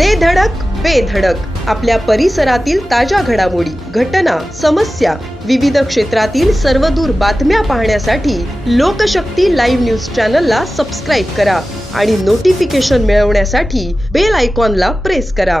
दे धडक बेधडक आपल्या परिसरातील ताज्या घडामोडी घटना समस्या विविध क्षेत्रातील सर्वदूर बातम्या पाहण्यासाठी लोकशक्ती लाईव्ह न्यूज चॅनलला सबस्क्राईब करा आणि नोटिफिकेशन मिळवण्यासाठी बेल आयकॉनला प्रेस करा.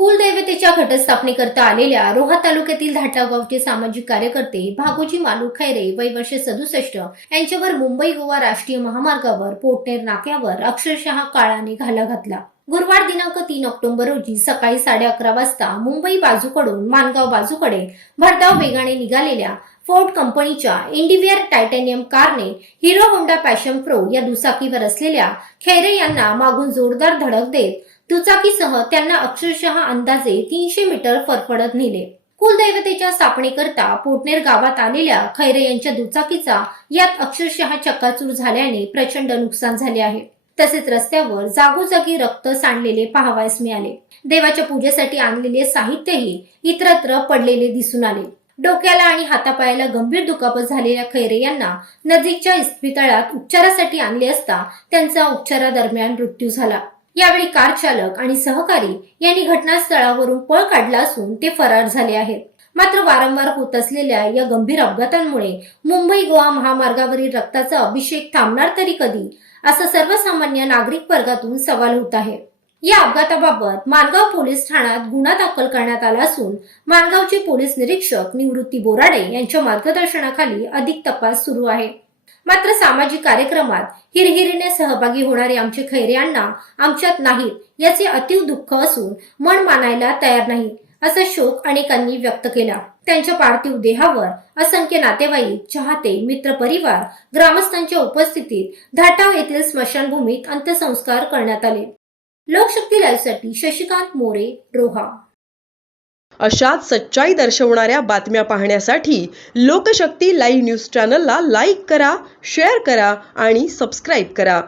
कुलदैवतेच्या घटस्थापनेकरता आलेल्या रोहा तालुक्यातील धाटाव गावचे सामाजिक कार्यकर्ते भागोजी मालू खैरे वय वर्ष सदुसष्ट यांच्यावर मुंबई गोवा राष्ट्रीय महामार्गावर पोटनेर नाक्यावर अक्षरशः काळाने घाला घातला. गुरुवार दिनांक तीन ऑक्टोबर रोजी सकाळी साडे अकरा वाजता मुंबई बाजूकडून मानगाव बाजूकडे भरधाव वेगाने निघालेल्या फोर्ड कंपनीच्या इंडिव्हिअर टायटॅनियम कारने हिरो होंडा पॅशन प्रो या दुचाकीवर असलेल्या खैरे यांना मागून जोरदार धडक देत दुचाकीसह त्यांना अक्षरशः अंदाजे तीनशे मीटर फरफडत नेले. कुलदैवतेच्या स्थापनेकरता पोटनेर गावात आलेल्या खैरे यांच्या दुचाकीचा यात अक्षरशः चक्काचूर झाल्याने प्रचंड नुकसान झाले आहे. तसेच रस्त्यावर जागोजागी रक्त सांडलेले पाहावयास मिळाले. देवाच्या पूजेसाठी आणलेले साहित्यही इतरत्र पडलेले दिसून आले. डोक्याला आणि हातापायाला गंभीर दुखापत झालेल्या खैरे यांना नजीकच्या इस्पितळात उपचारासाठी आणले असता त्यांचा उपचारादरम्यान मृत्यू झाला. यावेळी कार चालक आणि सहकारी यांनी घटनास्थळावरून पळ काढला असून ते फरार झाले आहेत. मात्र वारंवार होत असलेल्या या गंभीर अपघातांमुळे मुंबई गोवा महामार्गावरील रक्ताचा अभिषेक थांबणार तरी कधी असा सर्वसामान्य नागरिक वर्गातून सवाल होत आहे. या अपघाताबाबत मानगाव पोलीस ठाण्यात गुन्हा दाखल करण्यात आला असून मानगावचे पोलीस निरीक्षक निवृत्ती बोराडे यांच्या मार्गदर्शनाखाली अधिक तपास सुरू आहे. मात्र सामाजिक कार्यक्रमात हिरहिरीने सहभागी होणारे आमचे खैरे अण्णा आमच्यात नाहीत याचे अतीव दुःख असून मन मानायला तयार नाही. असा शोक अनेकांनी व्यक्त केला. त्यांच्या पार्थिव देहावर असंख्य नातेवाईक चाहते मित्र परिवार ग्रामस्थांच्या उपस्थितीत धाटाव येथील स्मशानभूमीत अंत्यसंस्कार करण्यात आले. लोकशक्ती लाईव्हसाठी शशिकांत मोरे रोहा. अशाच सच्चाई दर्शवणाऱ्या बातम्या पाहण्यासाठी लोकशक्ती लाईव्ह न्यूज चॅनलला लाईक करा शेअर करा आणि सबस्क्राईब करा.